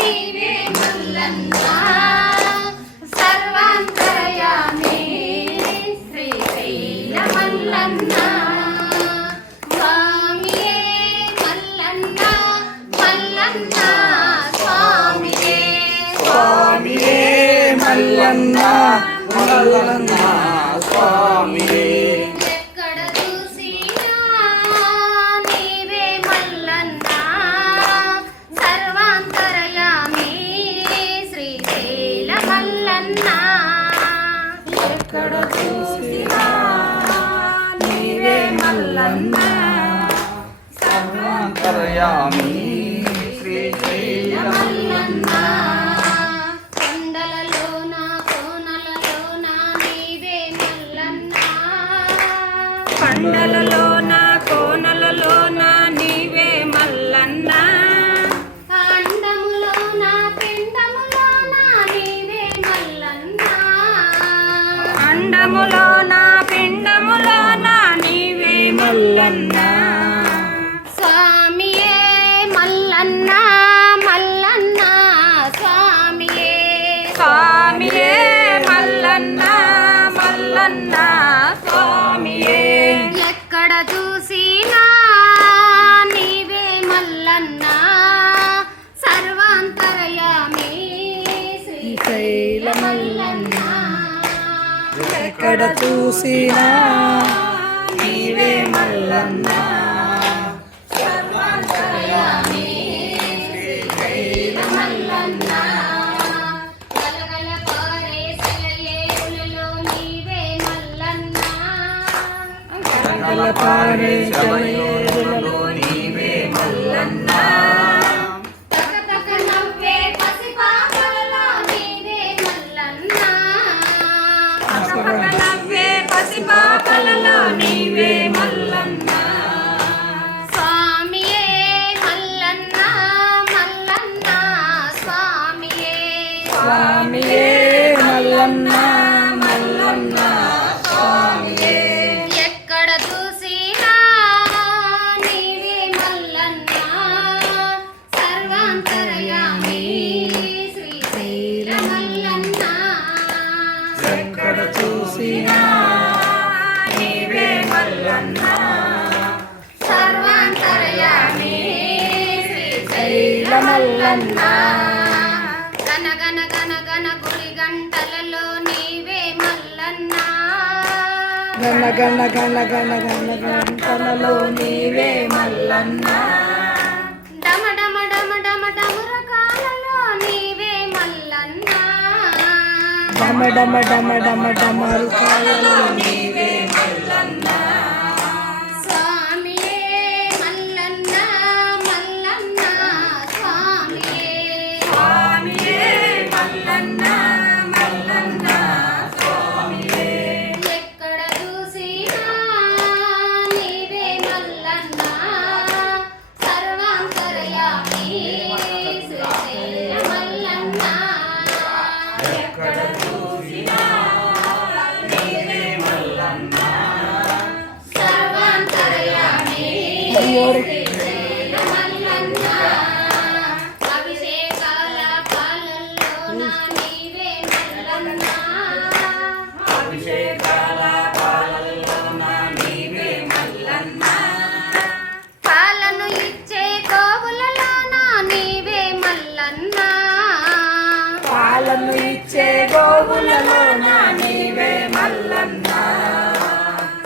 నీవే మల్లన్న సర్వాంతర్యామి శ్రీశైల మల్లన్న స్వామియే మల్లన్న మల్లన్న స్వామియే స్వామియే మల్లన్న మల్లన్న స్వామియే ఎక్కడ చూసినా నీవే మల్లన్న సర్వాంతర్యామి శ్రీశైల మల్లన్న ఎక్కడ చూసినా నీవే మల్లన్న సర్వాంతర్యామి శ్రీశైల మల్లన్న కొండలలోన కోనలలోన నీవే మల్లన్న కొండలలోన కోనలలోన నీవే మల్లన్న అండములోన పిండములోన నీవే మల్లన్న అండములోన పిండములోన నీవే మల్లన్న స్వామియే మల్లన్న మల్లన్న స్వామియే స్వామియే మల్లన్న మల్లన్న స్వామియే ఎక్కడ చూసినా నీవే మల్లన్న సర్వాంతర్యామి శ్రీశైల మల్లన్న ఎక్కడ చూసినా నీవే మల్లన్న సర్వాంతర్యామి శ్రీశైల మల్లన్న గలగల పారే సెలయేరులలో నీవే మల్లన్న పారే సెలయేరులలో నీవే మల్లన్న తకతక నవ్వే పసిపాపలలో నీవే మల్లన్న పక్కపక్క నవ్వే పసిపాపలలో నీవే మల్లన్న స్వామియే మల్లన్న మల్లన్న స్వామియే స్వామియే మల్లన్న మల్లన్న స్వామియే ఎక్కడ చూసినా నీవే మల్లన్న సర్వాంతర్యామి శ్రీశైల మల్లన్న ఎక్కడ చూసినా నీవే మల్లన్న సర్వాంతర్యామి శ్రీశైల మల్లన్న గన గన గన గన గుడి గంటలలో నీవే మల్లన్న గణ గణ గణ గణ గణ గంటలలో నీవే మల్లన్న డమ డమ డమ డమ డమరకాలలో నీవే మల్లన్న డమ డమ డమ డమ డమరుకాలలో నీవే మల్లన్న స్వామియే మల్లన్న మల్లన్న స్వామియే స్వామియే మల్లన్న మల్లన్న స్వామియే ఎక్కడ చూసినా నీవే మల్లన్న సర్వాంతర్యామి శ్రీశైల మల్లన్న ఎక్కడ చూసినా నీవే మల్లన్న సర్వాంతర్యామి అయ్యోరు శ్రీశైల మల్లన్న అభిషేకాల పాలల్లోన నీవే మల్లన్న అభిషేకాల పాలల్లోన నీవే మల్లన్న పాలను ఇచ్చే గోవులలోన నీవే మల్లన్న పాలను ఇచ్చే గోవులలోన నీవే మల్లన్న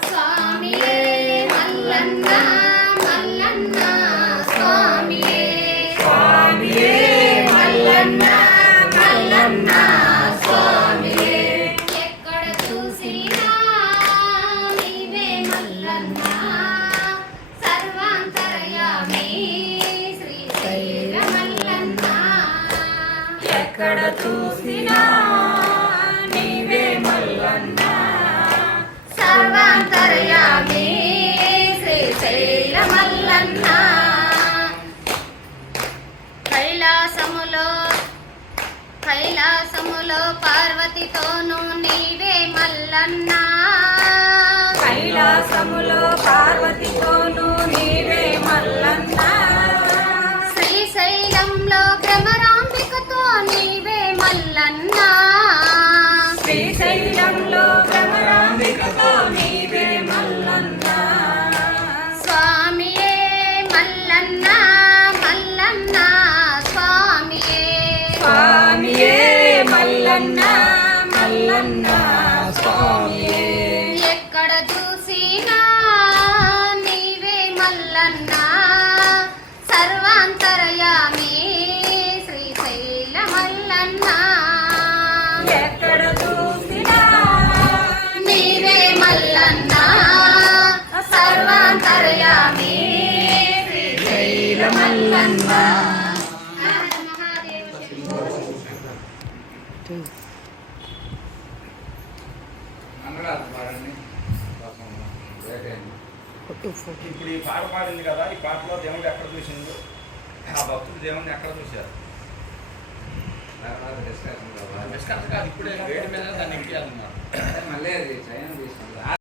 స్వామియే మల్లన్న మల్లన్న స్వామియే స్వామియే మల్లన్న మల్లన్న స్వామియే ఎక్కడ చూసినా నీవే మల్లన్న సర్వాంతర్యామి శ్రీశైల మల్లన్న ఎక్కడ చూసినా నీవే మల్లన్న సర్వాంతర్యామి శ్రీశైల మల్లన్న కైలాసములో పార్వతితోనూ నీవే మల్లన్న కైలాసములో పార్వతితోనూ నీవే మల్లన్న శ్రీశైలంలో భ్రమరాంబిక మల్లన్న మల్లన్న స్వామియే ఎక్కడ చూసినా నీవే మల్లన్న సర్వాంతరయామి శ్రీశైల మల్లన్న ఎక్కడ చూసినా నీవే మల్లన్న సర్వాంతరయామి శ్రీశైల మల్లన్న ఇప్పుడు ఈ పాట పాడింది కదా, ఈ పాటలో దేవుడు ఎక్కడ చూసిండు, ఆ భక్తులు దేవుడిని ఎక్కడ చూశారు? డిస్కషన్ కాదు, ఇప్పుడే వేడి మీద దాన్ని ఎక్కియాలన్నారు. మళ్ళీ అది చైనా తీసుకుంటారు.